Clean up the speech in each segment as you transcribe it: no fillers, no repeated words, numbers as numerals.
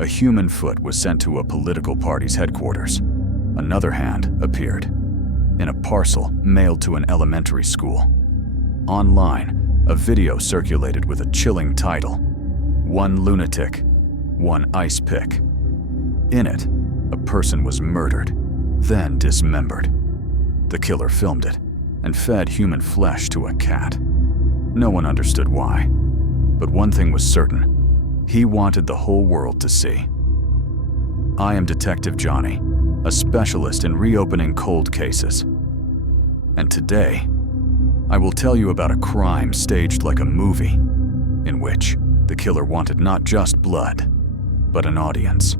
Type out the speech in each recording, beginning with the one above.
A human foot was sent to a political party's headquarters. Another hand appeared in a parcel mailed to an elementary school. Online, a video circulated with a chilling title, "One lunatic, one ice pick." In it, a person was murdered, then dismembered. The killer filmed it and fed human flesh to a cat. No one understood why, but one thing was certain: he wanted the whole world to see. I am Detective Johnny, a specialist in reopening cold cases. And today, I will tell you about a crime staged like a movie, in which the killer wanted not just blood, but an audience.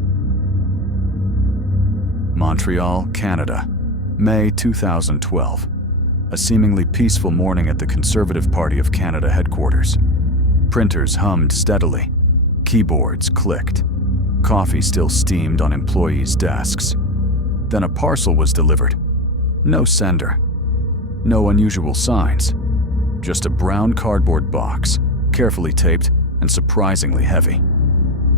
Montreal, Canada, May 2012. A seemingly peaceful morning at the Conservative Party of Canada headquarters. Printers hummed steadily. Keyboards clicked. Coffee still steamed on employees' desks. Then a parcel was delivered. No sender. No unusual signs. Just a brown cardboard box, carefully taped and surprisingly heavy.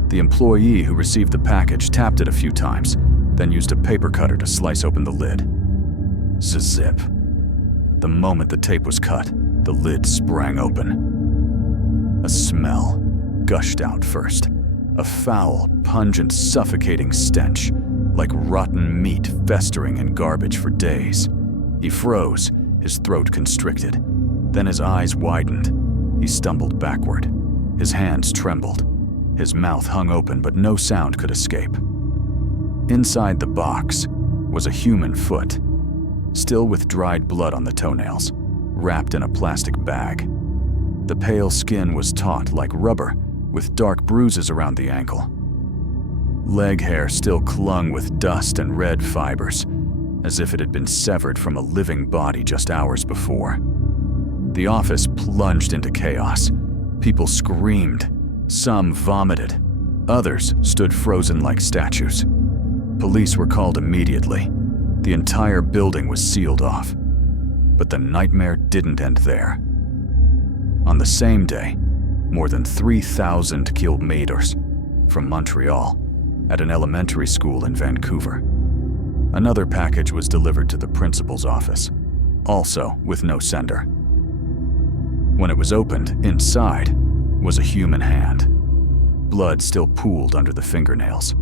The employee who received the package tapped it a few times, then used a paper cutter to slice open the lid. Zip. The moment the tape was cut, the lid sprang open. A smell gushed out first. A foul, pungent, suffocating stench, like rotten meat festering in garbage for days. He froze, his throat constricted. Then his eyes widened. He stumbled backward. His hands trembled. His mouth hung open, but no sound could escape. Inside the box was a human foot, still with dried blood on the toenails, wrapped in a plastic bag. The pale skin was taut like rubber, with dark bruises around the ankle. Leg hair still clung with dust and red fibers, as if it had been severed from a living body just hours before. The office plunged into chaos. People screamed. Some vomited. Others stood frozen like statues. Police were called immediately. The entire building was sealed off. But the nightmare didn't end there. On the same day, more than 3,000 kilomètres from Montreal at an elementary school in Vancouver. Another package was delivered to the principal's office, also with no sender. When it was opened, inside was a human hand. Blood still pooled under the fingernails.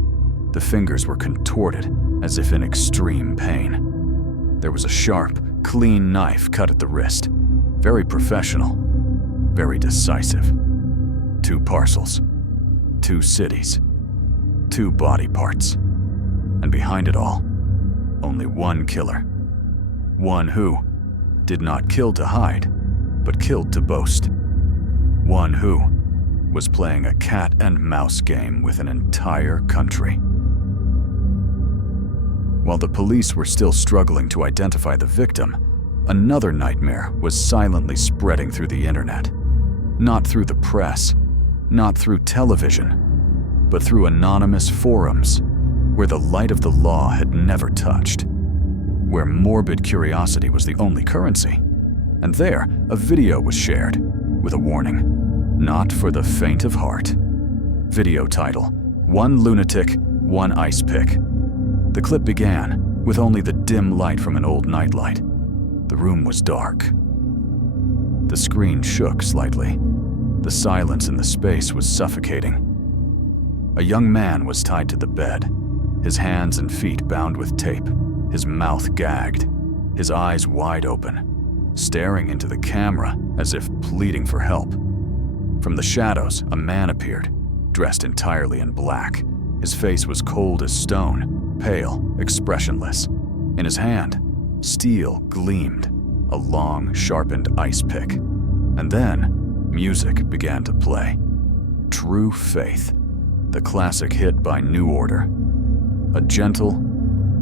The fingers were contorted as if in extreme pain. There was a sharp, clean knife cut at the wrist. Very professional, very decisive. 2 parcels, 2 cities, 2 body parts. And behind it all, only one killer. One who did not kill to hide, but killed to boast. One who was playing a cat and mouse game with an entire country. While the police were still struggling to identify the victim, another nightmare was silently spreading through the internet. Not through the press, not through television, but through anonymous forums where the light of the law had never touched, where morbid curiosity was the only currency. And there, a video was shared with a warning, not for the faint of heart. Video title, "One lunatic, one ice pick." The clip began with only the dim light from an old nightlight. The room was dark. The screen shook slightly. The silence in the space was suffocating. A young man was tied to the bed, his hands and feet bound with tape, his mouth gagged, his eyes wide open, staring into the camera as if pleading for help. From the shadows, a man appeared, dressed entirely in black. His face was cold as stone, pale, expressionless. In his hand, steel gleamed, a long, sharpened ice pick. And then, music began to play. True Faith, the classic hit by New Order. A gentle,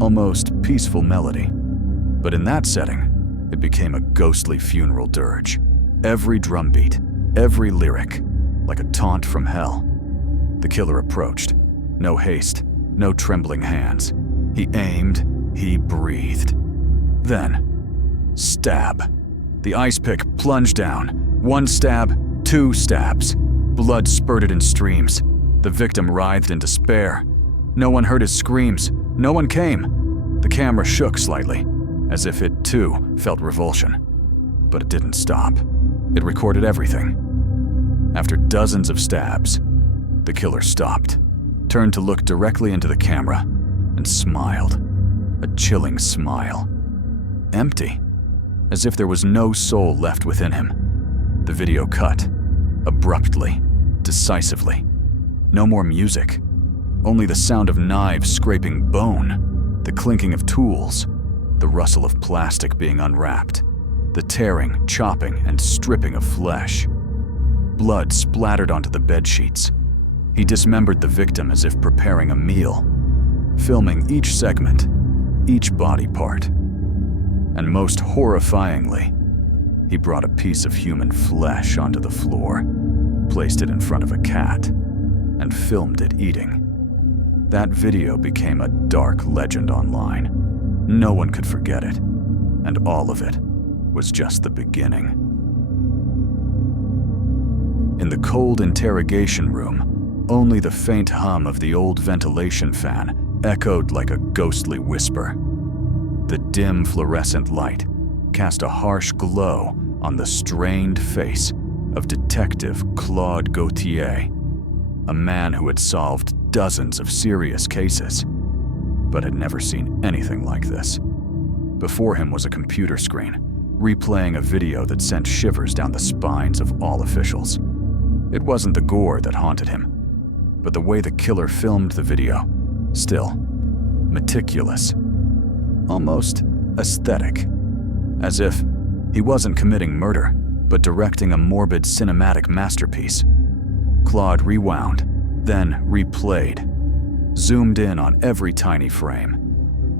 almost peaceful melody. But in that setting, it became a ghostly funeral dirge. Every drumbeat, every lyric, like a taunt from hell. The killer approached. No haste, no trembling hands. He aimed, he breathed. Then, stab. The ice pick plunged down. 1 stab, 2 stabs. Blood spurted in streams. The victim writhed in despair. No one heard his screams. No one came. The camera shook slightly, as if it too felt revulsion. But it didn't stop. It recorded everything. After dozens of stabs, the killer stopped, turned to look directly into the camera, and smiled. A chilling smile. Empty, as if there was no soul left within him. The video cut, abruptly, decisively. No more music, only the sound of knives scraping bone, the clinking of tools, the rustle of plastic being unwrapped, the tearing, chopping, and stripping of flesh. Blood splattered onto the bedsheets. He dismembered the victim as if preparing a meal, filming each segment, each body part. And most horrifyingly, he brought a piece of human flesh onto the floor, placed it in front of a cat, and filmed it eating. That video became a dark legend online. No one could forget it, and all of it was just the beginning. In the cold interrogation room, only the faint hum of the old ventilation fan echoed like a ghostly whisper. The dim fluorescent light cast a harsh glow on the strained face of Detective Claude Gauthier, a man who had solved dozens of serious cases, but had never seen anything like this. Before him was a computer screen, replaying a video that sent shivers down the spines of all officials. It wasn't the gore that haunted him, but the way the killer filmed the video, still, meticulous, almost aesthetic, as if he wasn't committing murder, but directing a morbid cinematic masterpiece. Claude rewound, then replayed, zoomed in on every tiny frame.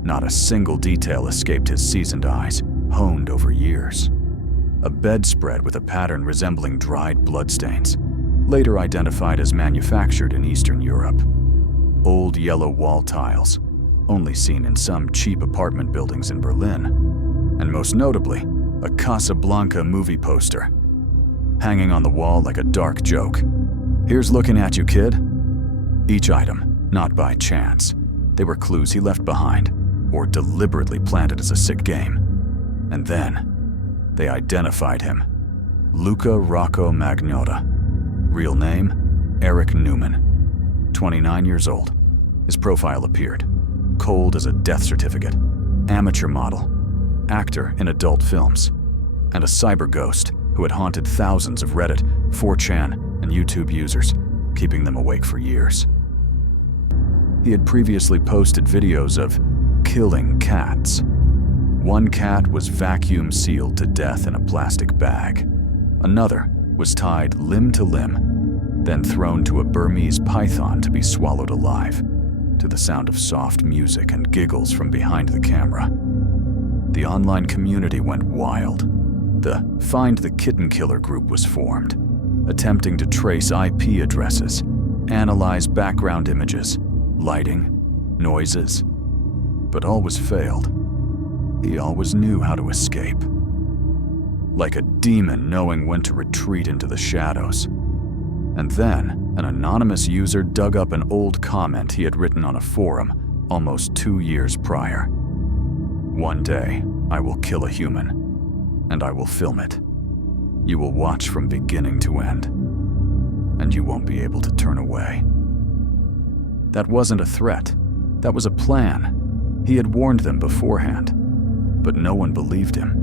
Not a single detail escaped his seasoned eyes, honed over years. A bedspread with a pattern resembling dried bloodstains, later identified as manufactured in Eastern Europe. Old yellow wall tiles, only seen in some cheap apartment buildings in Berlin. And most notably, a Casablanca movie poster, hanging on the wall like a dark joke. "Here's looking at you, kid." Each item, not by chance. They were clues he left behind, or deliberately planted as a sick game. And then, they identified him. Luka Magnotta. Real name, Eric Newman. 29 years old. His profile appeared. Cold as a death certificate. Amateur model. Actor in adult films. And a cyber ghost who had haunted thousands of Reddit, 4chan, and YouTube users, keeping them awake for years. He had previously posted videos of killing cats. One cat was vacuum sealed to death in a plastic bag. Another was tied limb to limb, then thrown to a Burmese python to be swallowed alive, to the sound of soft music and giggles from behind the camera. The online community went wild. The Find the Kitten Killer group was formed, attempting to trace IP addresses, analyze background images, lighting, noises. But always failed. He always knew how to escape. Like a demon knowing when to retreat into the shadows. And then, an anonymous user dug up an old comment he had written on a forum almost 2 years prior. "One day, I will kill a human, and I will film it. You will watch from beginning to end, and you won't be able to turn away." That wasn't a threat. That was a plan. He had warned them beforehand, but no one believed him.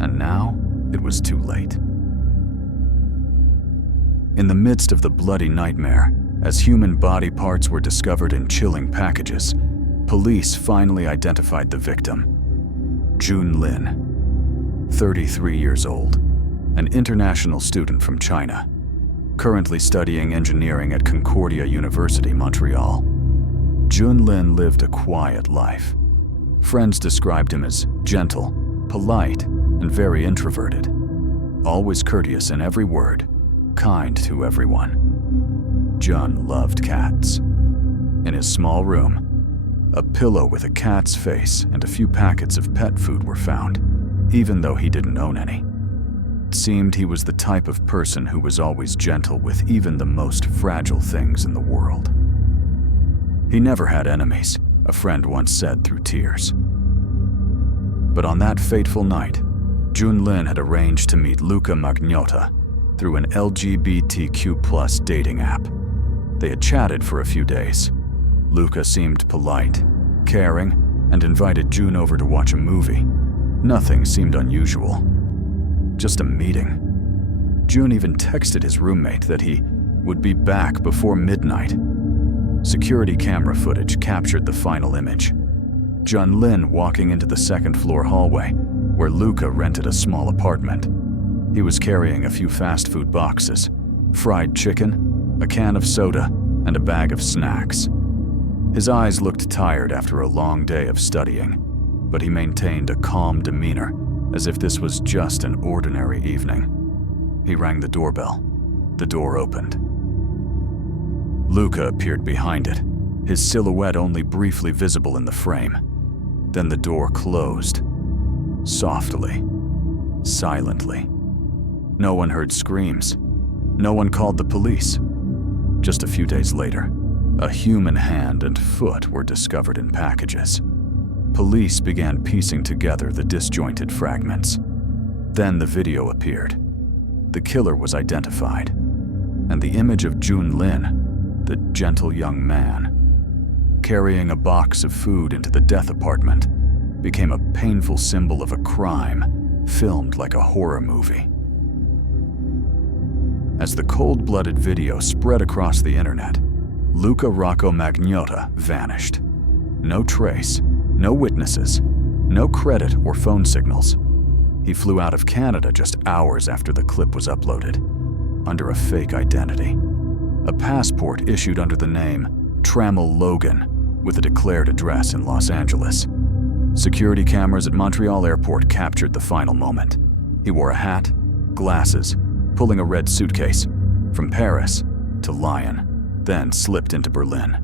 And now, it was too late. In the midst of the bloody nightmare, as human body parts were discovered in chilling packages, police finally identified the victim. Jun Lin, 33 years old, an international student from China, currently studying engineering at Concordia University, Montreal. Jun Lin lived a quiet life. Friends described him as gentle, polite, and very introverted. Always courteous in every word, kind to everyone. Jun loved cats. In his small room, a pillow with a cat's face and a few packets of pet food were found, even though he didn't own any. It seemed he was the type of person who was always gentle with even the most fragile things in the world. He never had enemies, a friend once said through tears. But on that fateful night, Junlin had arranged to meet Luka Magnotta through an LGBTQ+ dating app. They had chatted for a few days. Luka seemed polite, caring, and invited June over to watch a movie. Nothing seemed unusual. Just a meeting. June even texted his roommate that he would be back before midnight. Security camera footage captured the final image. Junlin walking into the second-floor hallway, where Luka rented a small apartment. He was carrying a few fast food boxes, fried chicken, a can of soda, and a bag of snacks. His eyes looked tired after a long day of studying, but he maintained a calm demeanor, as if this was just an ordinary evening. He rang the doorbell. The door opened. Luka appeared behind it, his silhouette only briefly visible in the frame. Then the door closed. Softly. Silently. No one heard screams. No one called the police. Just a few days later, a human hand and foot were discovered in packages. Police began piecing together the disjointed fragments. Then the video appeared. The killer was identified, and the image of Junlin, the gentle young man, carrying a box of food into the death apartment, became a painful symbol of a crime filmed like a horror movie. As the cold-blooded video spread across the internet, Luka Magnotta vanished. No trace, no witnesses, no credit or phone signals. He flew out of Canada just hours after the clip was uploaded, under a fake identity. A passport issued under the name Trammell Logan, with a declared address in Los Angeles. Security cameras at Montreal Airport captured the final moment. He wore a hat, glasses, pulling a red suitcase, from Paris to Lyon, then slipped into Berlin.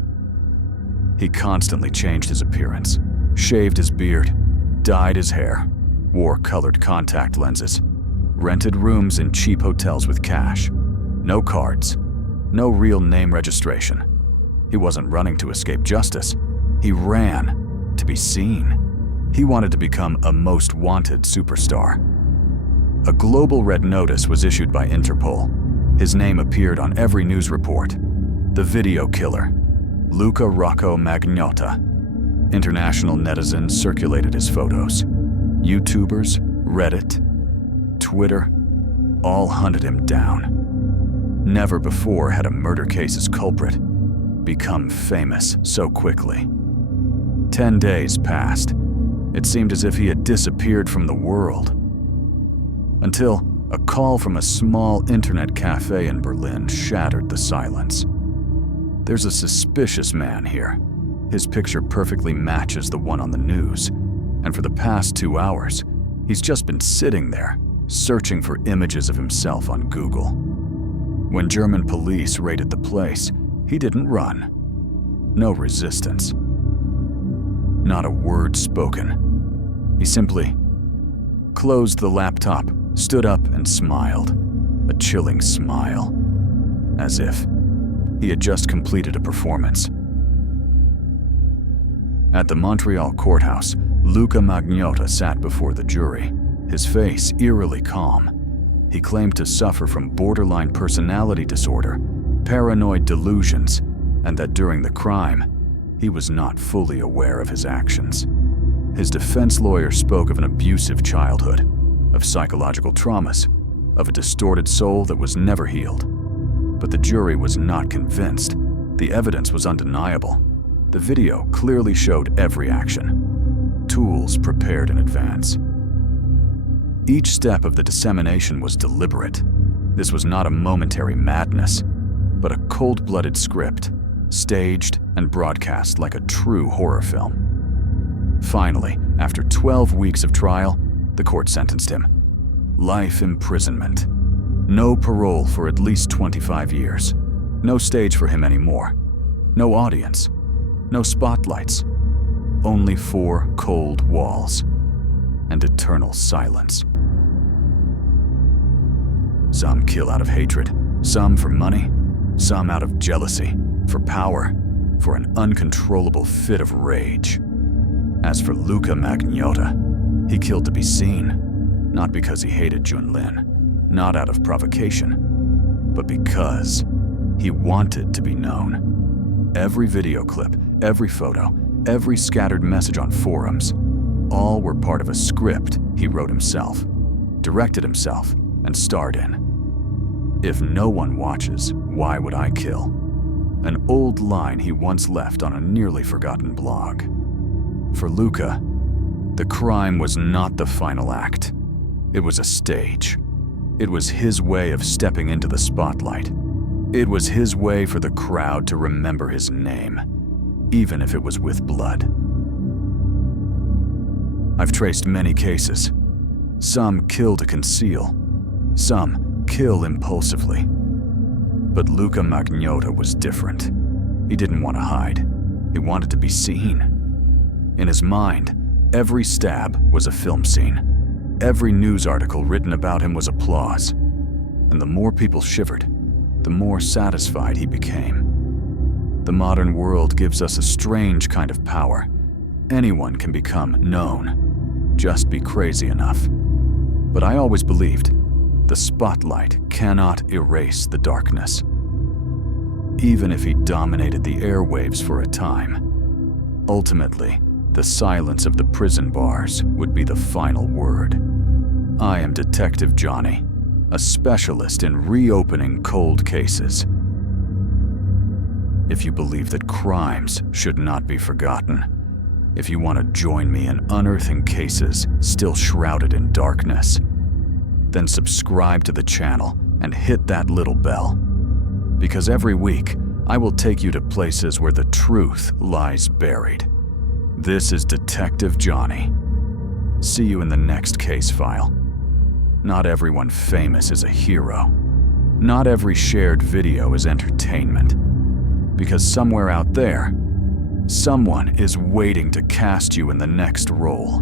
He constantly changed his appearance, shaved his beard, dyed his hair, wore colored contact lenses, rented rooms in cheap hotels with cash. No cards, no real name registration. He wasn't running to escape justice. He ran to be seen. He wanted to become a most wanted superstar. A global red notice was issued by Interpol. His name appeared on every news report. The video killer, Luka Magnotta. International netizens circulated his photos. YouTubers, Reddit, Twitter, all hunted him down. Never before had a murder case's culprit become famous so quickly. 10 days passed. It seemed as if he had disappeared from the world. Until a call from a small internet cafe in Berlin shattered the silence. There's a suspicious man here. His picture perfectly matches the one on the news, and for the past 2 hours, he's just been sitting there, searching for images of himself on Google. When German police raided the place, he didn't run. No resistance. Not a word spoken. He simply closed the laptop, stood up, and smiled. A chilling smile. As if he had just completed a performance. At the Montreal courthouse, Luka Magnotta sat before the jury, his face eerily calm. He claimed to suffer from borderline personality disorder, paranoid delusions, and that during the crime, he was not fully aware of his actions. His defense lawyer spoke of an abusive childhood, of psychological traumas, of a distorted soul that was never healed. But the jury was not convinced. The evidence was undeniable. The video clearly showed every action. Tools prepared in advance. Each step of the dissemination was deliberate. This was not a momentary madness, but a cold-blooded script, staged and broadcast like a true horror film. Finally, after 12 weeks of trial, the court sentenced him. Life imprisonment. No parole for at least 25 years. No stage for him anymore. No audience. No spotlights. Only 4 cold walls. And eternal silence. Some kill out of hatred, some for money, some out of jealousy, for power, for an uncontrollable fit of rage. As for Luka Magnotta, he killed to be seen, not because he hated Junlin, not out of provocation, but because he wanted to be known. Every video clip, every photo, every scattered message on forums, all were part of a script he wrote himself, directed himself, and starred in. If no one watches, why would I kill? An old line he once left on a nearly forgotten blog. For Luka, the crime was not the final act. It was a stage. It was his way of stepping into the spotlight. It was his way for the crowd to remember his name, even if it was with blood. I've traced many cases. Some kill to conceal. Some kill impulsively. But Luka Magnotta was different. He didn't want to hide. He wanted to be seen. In his mind, every stab was a film scene. Every news article written about him was applause. And the more people shivered, the more satisfied he became. The modern world gives us a strange kind of power. Anyone can become known. Just be crazy enough. But I always believed the spotlight cannot erase the darkness. Even if he dominated the airwaves for a time, ultimately, the silence of the prison bars would be the final word. I am Detective Johnny, a specialist in reopening cold cases. If you believe that crimes should not be forgotten, if you want to join me in unearthing cases still shrouded in darkness, then subscribe to the channel and hit that little bell. Because every week, I will take you to places where the truth lies buried. This is Detective Johnny. See you in the next case file. Not everyone famous is a hero. Not every shared video is entertainment. Because somewhere out there, someone is waiting to cast you in the next role,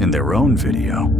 in their own video,